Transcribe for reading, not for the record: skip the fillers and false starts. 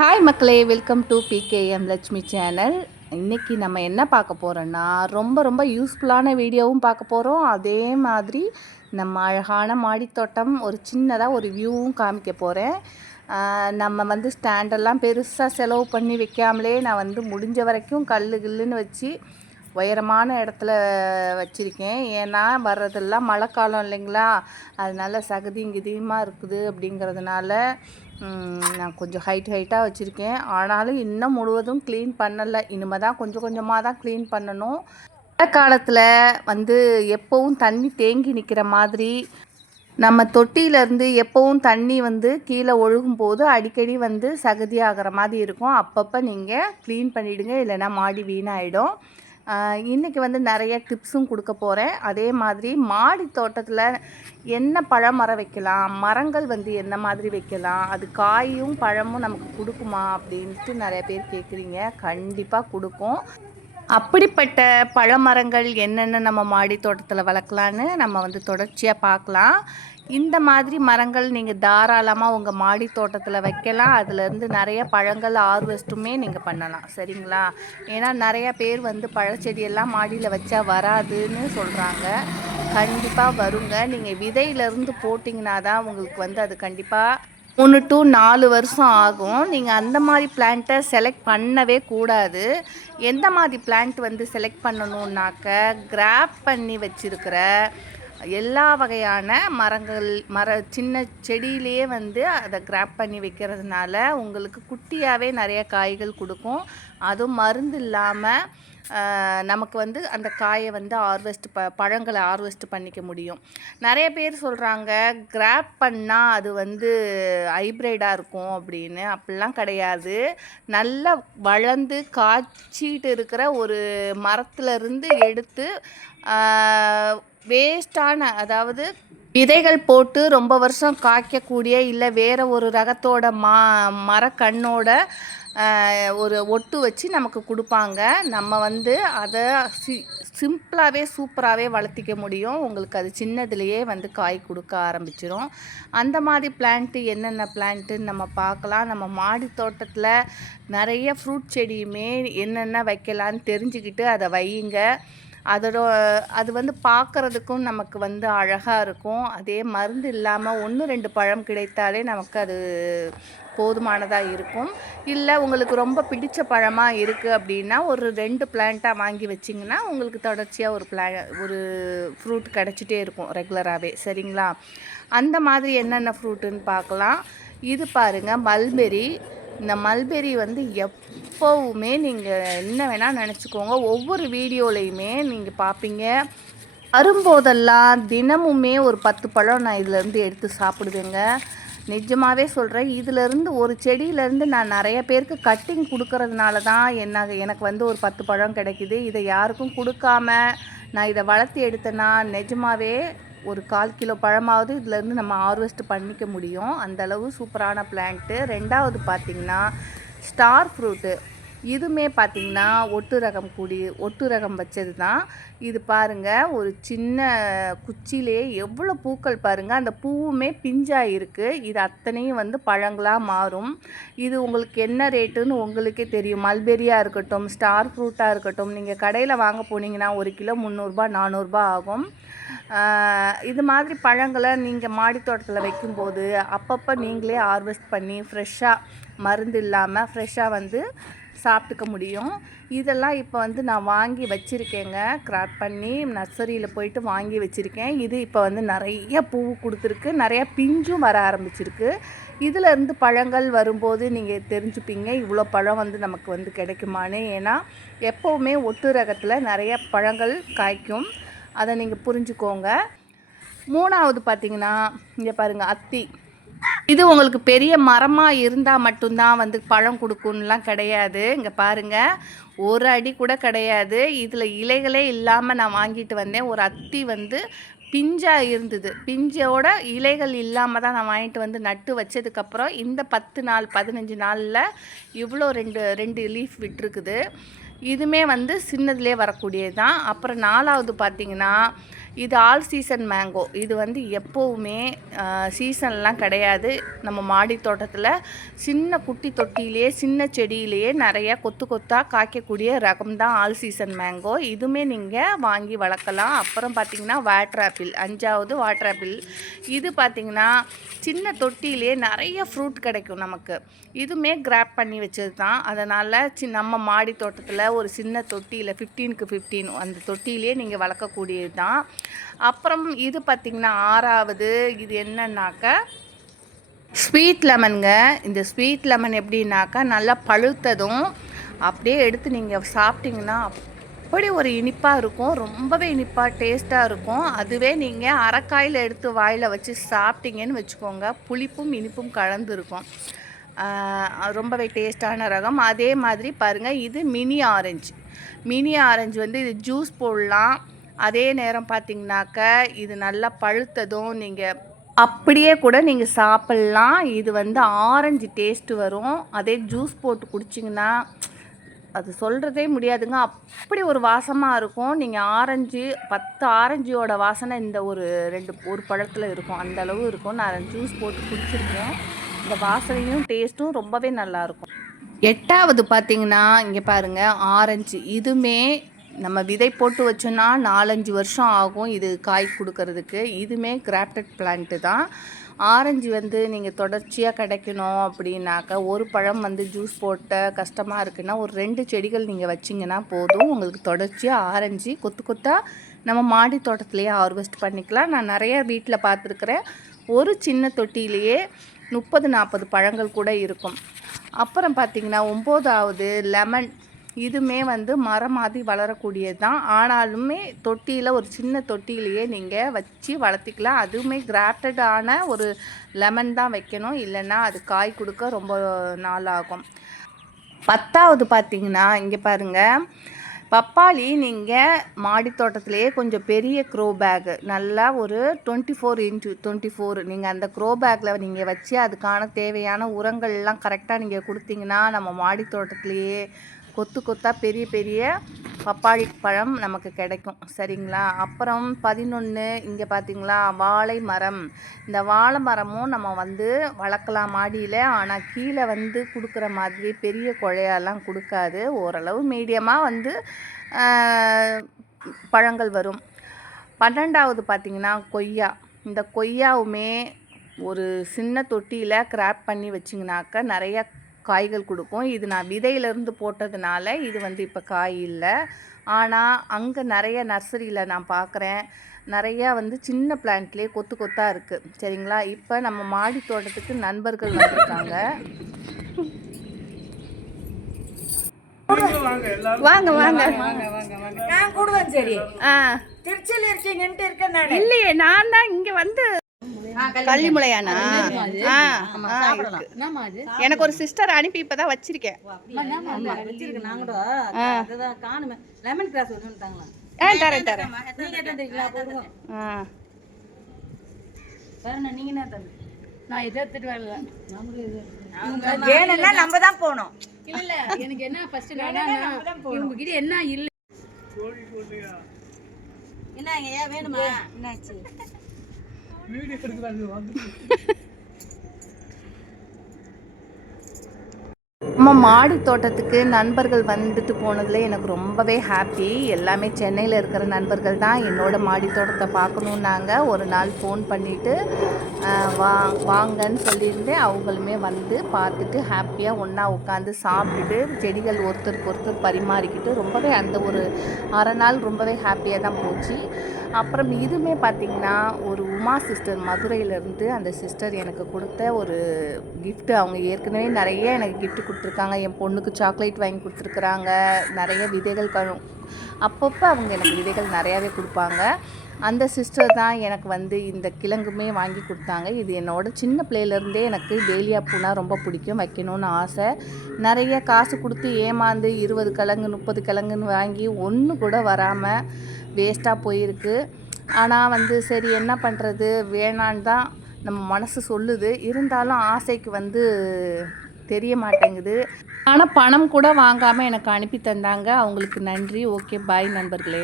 Hi மக்களே, welcome to PKM Lakshmi channel. இன்றைக்கி நம்ம என்ன பார்க்க போகிறோன்னா, ரொம்ப ரொம்ப யூஸ்ஃபுல்லான வீடியோவும் பார்க்க போகிறோம். அதே மாதிரி நம்ம அழகான மாடித்தோட்டம் ஒரு சின்னதாக ஒரு வியூவும் காமிக்க போகிறேன். நம்ம ஸ்டாண்டெல்லாம் பெருசாக செலவு பண்ணி வைக்காமலே நான் முடிஞ்ச வரைக்கும் கல் கில்லுன்னு வச்சு உயரமான இடத்துல வச்சுருக்கேன். ஏன்னா வர்றதெல்லாம் மழை காலம் இல்லைங்களா, அதனால சகதியும் கிதியுமாக இருக்குது. அப்படிங்கிறதுனால நான் கொஞ்சம் ஹைட்டாக வச்சுருக்கேன். ஆனாலும் இன்னும் முழுவதும் க்ளீன் பண்ணலை. இனிமேல் தான் கொஞ்சம் கொஞ்சமாக தான் க்ளீன் பண்ணணும். மழை காலத்தில் எப்போவும் தண்ணி தேங்கி நிற்கிற மாதிரி நம்ம தொட்டியிலேருந்து எப்போவும் தண்ணி கீழே ஒழுகும்போது அடிக்கடி சகதி ஆகிற மாதிரி இருக்கும். அப்பப்போ நீங்கள் க்ளீன் பண்ணிவிடுங்க, இல்லைன்னா மாடி வீணாகிடும். இன்றைக்கி நிறைய டிப்ஸும் கொடுக்க போகிறேன். அதே மாதிரி மாடி தோட்டத்தில் என்ன பழமரம் வைக்கலாம், மரங்கள் என்ன மாதிரி வைக்கலாம், அது காயும் பழமும் நமக்கு கொடுக்குமா அப்படின்ட்டு நிறைய பேர் கேட்குறீங்க. கண்டிப்பாக கொடுக்கும். அப்படிப்பட்ட பழமரங்கள் என்னென்ன நம்ம மாடி தோட்டத்தில் வளர்க்கலான்னு நம்ம தொடர்ச்சியாக பார்க்கலாம். இந்த மாதிரி மரங்கள் நீங்கள் தாராளமாக உங்கள் மாடி தோட்டத்தில் வைக்கலாம். அதுலேருந்து நிறைய பழங்கள் ஹார்வெஸ்ட்டுமே நீங்கள் பண்ணலாம், சரிங்களா? ஏன்னா நிறைய பேர் பழச்செடியெல்லாம் மாடியில் வச்சா வராதுன்னு சொல்கிறாங்க. கண்டிப்பாக வருங்க. நீங்கள் விதையிலேருந்து போட்டிங்கன்னா தான் உங்களுக்கு அது கண்டிப்பாக 3 to 4 வருஷம் ஆகும். நீங்கள் அந்த மாதிரி பிளான்ட்டை செலக்ட் பண்ணவே கூடாது. எந்த மாதிரி பிளான்ட் செலக்ட் பண்ணணுன்னாக்க, கிராப் பண்ணி வச்சுருக்கிற எல்லா வகையான சின்ன செடியிலேயே அதை கிராப் பண்ணி வைக்கிறதுனால உங்களுக்கு குட்டியாகவே நிறைய காய்கள் கொடுக்கும். அதுவும் மருந்து இல்லாமல் நமக்கு அந்த காயை பழங்களை ஹார்வெஸ்ட் பண்ணிக்க முடியும். நிறைய பேர் சொல்கிறாங்க கிராப் பண்ணால் அது ஹைப்ரிடாக இருக்கும் அப்படின்னு. அப்படிலாம் கிடையாது. நல்லா வளர்ந்து காய்ச்சிட்டு இருக்கிற ஒரு மரத்துலேருந்து எடுத்து வேஸ்டான, அதாவது விதைகள் போட்டு ரொம்ப வருஷம் காய்க்கக்கூடிய, இல்லை வேறு ஒரு ரகத்தோட மரக்கண்ணோட ஒரு ஒட்டு வச்சு நமக்கு கொடுப்பாங்க. நம்ம அதை சிம்பிளாகவே சூப்பராகவே வளர்த்திக்க முடியும். உங்களுக்கு அது சின்னதுலேயே காய் கொடுக்க ஆரம்பிச்சிடும். அந்த மாதிரி பிளான்ட்டு என்னென்ன பிளான்ட்டுன்னு நம்ம பார்க்கலாம். நம்ம மாடி தோட்டத்தில் நிறைய ஃப்ரூட் செடியுமே என்னென்ன வைக்கலான்னு தெரிஞ்சுக்கிட்டு அதை வையுங்க. அது பார்க்குறதுக்கும் நமக்கு அழகாக இருக்கும். அதே மருந்து இல்லாமல் 1 2 பழம் கிடைத்தாலே நமக்கு அது போதுமானதாக இருக்கும். இல்லை உங்களுக்கு ரொம்ப பிடிச்ச பழமாக இருக்குது அப்படின்னா ஒரு 2 பிளான்ட்டாக வாங்கி வச்சிங்கன்னா உங்களுக்கு தொடர்ச்சியாக ஒரு ஃப்ரூட் கிடச்சிட்டே இருக்கும் ரெகுலராகவே, சரிங்களா? அந்த மாதிரி என்னென்ன ஃப்ரூட்டுன்னு பார்க்கலாம். இது பாருங்கள், மல்பெரி. இந்த மல்பெரி எப்போவுமே நீங்கள் என்ன வேணால் நினச்சிக்கோங்க, ஒவ்வொரு வீடியோலையுமே நீங்கள் பார்ப்பீங்க. வரும்போதெல்லாம் தினமுமே ஒரு 10 பழம் நான் இதிலேருந்து எடுத்து சாப்பிடுவேங்க. நிஜமாகவே சொல்கிறேன். இதிலேருந்து ஒரு செடியிலேருந்து நான் நிறைய பேருக்கு கட்டிங் கொடுக்கறதுனால தான் எனக்கு ஒரு 10 பழம் கிடைக்கிது. இதை யாருக்கும் கொடுக்காம நான் இதை வளர்த்து எடுத்தேன்னா நிஜமாகவே ஒரு 1/4 கிலோ பழமாவது இதிலேருந்து நம்ம ஹார்வெஸ்ட் பண்ணிக்க முடியும். அந்தளவு சூப்பரான பிளான்ட்டு. 2வது பார்த்திங்கன்னா ஸ்டார் ஃப்ரூட்டு. இதுவுமே பார்த்திங்கன்னா ஒட்டு ரகம் வச்சது தான். இது பாருங்கள், ஒரு சின்ன குச்சியிலே எவ்வளோ பூக்கள் பாருங்கள். அந்த பூவுமே பிஞ்சாக இருக்குது. இது அத்தனையும் பழங்களாக மாறும். இது உங்களுக்கு என்ன ரேட்டுன்னு உங்களுக்கே தெரியும். மல்பெரியாக இருக்கட்டும், ஸ்டார் ஃப்ரூட்டாக இருக்கட்டும், நீங்கள் கடையில் வாங்க போனீங்கன்னா 1 கிலோ 300 400 ஆகும். இது மாதிரி பழங்களை நீங்கள் மாடி தோட்டத்தில் வைக்கும்போது அப்பப்போ நீங்களே ஹார்வெஸ்ட் பண்ணி ஃப்ரெஷ்ஷாக, மருந்து இல்லாமல் ஃப்ரெஷ்ஷாக சாப்பிட்டுக்க முடியும். இதெல்லாம் இப்போ நான் வாங்கி வச்சுருக்கேங்க. கிராப் பண்ணி நர்சரியில் போயிட்டு வாங்கி வச்சுருக்கேன். இது இப்போ நிறைய பூ கொடுத்துருக்கு, நிறையா பிஞ்சும் வர ஆரம்பிச்சிருக்கு. இதிலேருந்து பழங்கள் வரும்போது நீங்கள் தெரிஞ்சுப்பீங்க இவ்வளோ பழம் நமக்கு கிடைக்குமான்னு. ஏன்னா எப்போவுமே ஒட்டு ரகத்தில் நிறைய பழங்கள் காய்க்கும். அதை நீங்கள் புரிஞ்சுக்கோங்க. 3வது பார்த்திங்கன்னா, இங்கே பாருங்கள், அத்தி. இது உங்களுக்கு பெரிய மரமாக இருந்தால் மட்டும்தான் பழம் கொடுக்குன்னுலாம் கிடையாது. இங்கே பாருங்கள், ஒரு அடி கூட கிடையாது. இதில் இலைகளே இல்லாமல் நான் வாங்கிட்டு வந்தேன். ஒரு அத்தி பிஞ்சாக இருந்தது. பிஞ்சோட இலைகள் இல்லாமல் தான் நான் வாங்கிட்டு நட்டு வச்சதுக்கப்புறம் இந்த 10 நாள் 15 நாளில் இவ்வளோ 2 லீஃப் விட்டுருக்குது. இதுவுமே சின்னதுலேயே வரக்கூடியது தான். அப்புறம் 4வது பார்த்திங்கன்னா, இது ஆல் சீசன் மேங்கோ. இது வந்து எப்போவுமே சீசன்லாம் கிடையாது. நம்ம மாடி தோட்டத்தில் சின்ன குட்டி தொட்டியிலேயே சின்ன செடியிலேயே நிறையா கொத்து கொத்தாக காய்க்கக்கூடிய ரகம் தான் ஆல் சீசன் மேங்கோ. இதுவுமே நீங்கள் வாங்கி வளர்க்கலாம். அப்புறம் பார்த்திங்கன்னா வாட்டர் ஆப்பிள், 5வது வாட்டர் ஆப்பிள். இது பார்த்திங்கன்னா சின்ன தொட்டியிலே நிறைய ஃப்ரூட் கிடைக்கும் நமக்கு. இதுவுமே கிராப் பண்ணி வச்சது தான். அதனால் நம்ம மாடி தோட்டத்தில் ஒரு சின்ன தொட்டியில் 15க்கு 15 அந்த தொட்டியிலே நீங்கள் வளர்க்கக்கூடியது தான். அப்புறம் இது பார்த்திங்கன்னா 6வது, இது என்னன்னாக்கா ஸ்வீட் லெமனுங்க. இந்த ஸ்வீட் லெமன் எப்படின்னாக்கா நல்லா பழுத்ததும் அப்படியே எடுத்து நீங்கள் சாப்பிட்டிங்கன்னா அப்படி ஒரு இனிப்பாக இருக்கும். ரொம்பவே இனிப்பாக டேஸ்ட்டாக இருக்கும். அதுவே நீங்கள் அரைக்காயில் எடுத்து வாயில் வச்சு சாப்பிட்டீங்கன்னு வச்சுக்கோங்க, புளிப்பும் இனிப்பும் கலந்து இருக்கும். ரொம்பவே டேஸ்ட்டான ரகம். அதே மாதிரி பாருங்கள், இது மினி ஆரஞ்சு. மினி ஆரஞ்சு வந்து இது ஜூஸ் போடலாம். அதே நேரம் பார்த்திங்கனாக்க இது நல்லா பழுத்ததும் நீங்கள் அப்படியே கூட நீங்கள் சாப்பிட்லாம். இது வந்து ஆரஞ்சு டேஸ்ட்டு வரும். அதே ஜூஸ் போட்டு குடிச்சிங்கன்னா அது சொல்கிறதே முடியாதுங்க, அப்படி ஒரு வாசமாக இருக்கும். நீங்கள் 10 ஆரஞ்சியோட வாசனை இந்த ஒரு பழத்தில் இருக்கும். அந்தளவு இருக்கும். நான் ஜூஸ் போட்டு குடிச்சிருக்கேன். இந்த வாசனையும் டேஸ்ட்டும் ரொம்பவே நல்லாயிருக்கும். 8வது பார்த்திங்கன்னா இங்கே பாருங்கள், ஆரஞ்சு. இதுவுமே நம்ம விதை போட்டு வச்சோன்னா 4-5 வருஷம் ஆகும் இது காய் கொடுக்கறதுக்கு. இதுவுமே கிராஃப்டட் பிளான்ட்டு தான். ஆரஞ்சு வந்து நீங்கள் தொடர்ச்சியாக கிடைக்கணும் அப்படின்னாக்கா, ஒரு பழம் வந்து ஜூஸ் போட்ட கஷ்டமாக இருக்குன்னா ஒரு 2 செடிகள் நீங்கள் வச்சிங்கன்னா போதும். உங்களுக்கு தொடர்ச்சியாக ஆரஞ்சு கொத்து கொத்தாக நம்ம மாடி தோட்டத்துலேயே ஹார்வெஸ்ட் பண்ணிக்கலாம். நான் நிறையா வீட்டில் பார்த்துருக்குறேன். ஒரு சின்ன தொட்டியிலேயே 30-40 பழங்கள் கூட இருக்கும். அப்புறம் பார்த்திங்கன்னா 9வது லெமன். இதுவுமே வந்து மரம் மாதிரி வளரக்கூடியது தான். ஆனாலுமே தொட்டியில் ஒரு சின்ன தொட்டியிலேயே நீங்கள் வச்சு வளர்த்திக்கலாம். அதுவுமே கிராஃப்டடான ஒரு லெமன் தான் வைக்கணும், இல்லைன்னா அது காய் கொடுக்க ரொம்ப நாள் ஆகும். 10வது பார்த்திங்கன்னா இங்கே பாருங்கள், பப்பாளி. நீங்கள் மாடி தோட்டத்திலேயே கொஞ்சம் பெரிய க்ரோ பேக்கு, நல்லா ஒரு 24x24 நீங்கள் அந்த க்ரோ பேக்கில் நீங்கள் வச்சு அதுக்கான தேவையான உரங்கள்லாம் கரெக்டாக நீங்கள் கொடுத்தீங்கன்னா நம்ம மாடி தோட்டத்திலேயே கொத்து கொத்தாக பெரிய பெரிய பப்பாளி பழம் நமக்கு கிடைக்கும். சரிங்களா? அப்புறம் 11 இங்கே பார்த்திங்களா, வாழை மரம். இந்த வாழை மரமும் நம்ம வந்து வளர்க்கலாம் மாடியில். ஆனால் கீழே வந்து கொடுக்குற மாதிரி பெரிய குழையெல்லாம் கொடுக்காது. ஓரளவு மீடியமாக வந்து பழங்கள் வரும். 12வது பார்த்திங்கன்னா கொய்யா. இந்த கொய்யாவுமே ஒரு சின்ன தொட்டியில் கிராப் பண்ணி வச்சிங்கனாக்கா நிறையா காய்கள் கொடுக்கும். இது நான் விதையிலேருந்து போட்டதுனால இது வந்து இப்போ காய் இல்லை. ஆனால் அங்கே நிறைய நர்சரியில் நான் பார்க்குறேன், நிறையா வந்து சின்ன பிளான்ட்லேயே கொத்து கொத்தாக இருக்குது. சரிங்களா? இப்போ நம்ம மாடி தோட்டத்துக்கு நண்பர்கள் வந்திருக்காங்க. வாங்க வாங்க. நான் கூடுவேன். சரி, திருச்சியில் இருக்கீங்கன்ட்டு இருக்கேன் நான். இல்லையே, நான் தான் இங்கே வந்து கள்ளிமுளையானா? எனக்கு ஒரு சிஸ்டர் அனுப்பி இப்பதான் வச்சிருக்கேன். நம்ம தான் போனோம். இல்ல எனக்கு என்ன ஃபர்ஸ்ட் இவங்க கிட்ட என்ன இல்ல என்ன வேணுமா? என்னாச்சு? வீடியோ எடுக்கிறாங்க வந்து. நம்ம மாடி தோட்டத்துக்கு நண்பர்கள் வந்துட்டு போனதில் எனக்கு ரொம்பவே ஹாப்பி. எல்லாமே சென்னையில் இருக்கிற நண்பர்கள் தான். என்னோடய மாடி தோட்டத்தை பார்க்கணுன்னாங்க. ஒரு நாள் ஃபோன் பண்ணிவிட்டு வாங்கன்னு சொல்லியிருந்தேன். அவங்களுமே வந்து பார்த்துட்டு ஹாப்பியாக ஒன்றா உட்காந்து சாப்பிட்டுட்டு செடிகள் ஒருத்தருக்கு ஒருத்தர் பரிமாறிக்கிட்டு ரொம்பவே அந்த ஒரு அரை நாள் ரொம்பவே ஹாப்பியாக தான் போச்சு. அப்புறம் இதுவுமே பார்த்திங்கன்னா ஒரு உமா சிஸ்டர் மதுரையிலேருந்து அந்த சிஸ்டர் எனக்கு கொடுத்த ஒரு கிஃப்ட்டு. அவங்க ஏற்கனவே நிறைய எனக்கு கிஃப்ட் கொடுத்துருக்காங்க. என் பொண்ணுக்கு சாக்லேட் வாங்கி கொடுத்துருக்குறாங்க. நிறைய விதைகள் அப்பப்போ அவங்க எனக்கு விதைகள் நிறையாவே கொடுப்பாங்க. அந்த சிஸ்டர் தான் எனக்கு வந்து இந்த கிழங்குமே வாங்கி கொடுத்தாங்க. இது என்னோடய சின்ன பிள்ளையிலேருந்தே எனக்கு டேலியா பூனா ரொம்ப பிடிக்கும், வைக்கணும்னு ஆசை. நிறைய காசு கொடுத்து ஏமாந்து 20 கிழங்கு 30 கிழங்குன்னு வாங்கி ஒன்று கூட வராமல் வேஸ்ட்டாக போயிருக்கு. ஆனால் வந்து சரி என்ன பண்ணுறது, வேணான்னு தான் நம்ம மனசு சொல்லுது. இருந்தாலும் ஆசைக்கு வந்து தெரிய மாட்டேங்குது. ஆனால் பணம் கூட வாங்காமல் எனக்கு அனுப்பி தந்தாங்க. அவங்களுக்கு நன்றி. ஓகே, பாய் நண்பர்களே.